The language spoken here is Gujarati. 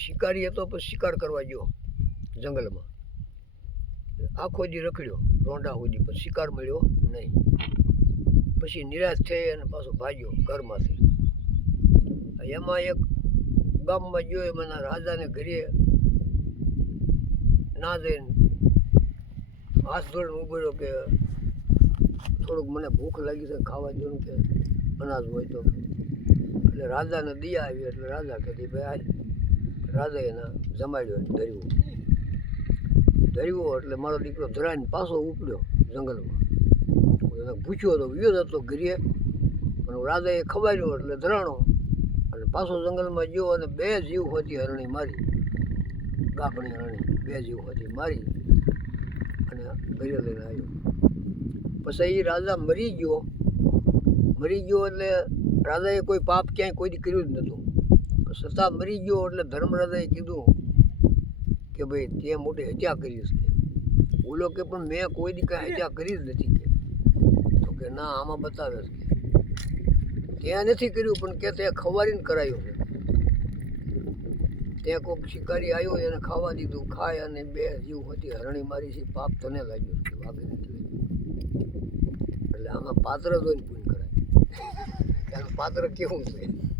શિકારી હતો પણ શિકાર કરવા ગયો જંગલમાં. આખો દી રખડ્યો રોંડા સુધી, પણ શિકાર મળ્યો નહીં. પછી નિરાશ થઈ અને પાછો ભાગ્યો ઘરમાંથી. એમાં એક ગામમાં ગયો એમાંના રાજાને ઘરે ના જઈને હાથ ધોરણ ઊભો રહ્યો કે થોડુંક મને ભૂખ લાગી છે, ખાવા જોઈને કે અનાજ હોય તો. એટલે રાજાને દિયા આવી એટલે રાજા કહેતી, ભાઈ આ રાજા એના જમાડ્યો ધર્યું ધર્યું એટલે મારો દીકરો ધરાઈને પાછો ઉપડ્યો જંગલમાં. એને પૂછ્યો તો વિયો હતો ઘરે, પણ રાજાએ ખવાર્યો એટલે ધરાણો. અને પાછો જંગલમાં ગયો અને બે જીવ હોતી હરણી મારી. ગાભણી હરણી, બે જીવ હોતી મારી અને ઘરે લઈને આવ્યો. પછી એ રાજા મરી ગયો. મરી ગયો એટલે રાજાએ કોઈ પાપ ક્યાંય કોઈ કર્યું જ નહોતું. સતા મરી ગયો એટલે ધર્મરાજાએ કીધું કે ભાઈ તે મોટી હત્યા કરી છે ઓલો કે પણ મેં કોઈ દી કાંઈ હત્યા કરી જ નથી કે. તો કે ના, આમાં બતાવે છે ત્યાં નથી કર્યું, પણ કે તે ખવારીને કરાયું છે. ત્યાં કોઈક શિકારી આવ્યો એને ખાવા દીધું, ખાય અને બે જીવ હતી. હરણી મારી છે, પાપ તને લાગ્યું છે, વાગે એટલે આમાં પાત્ર જોઈને આનું પાત્ર કેવું છે?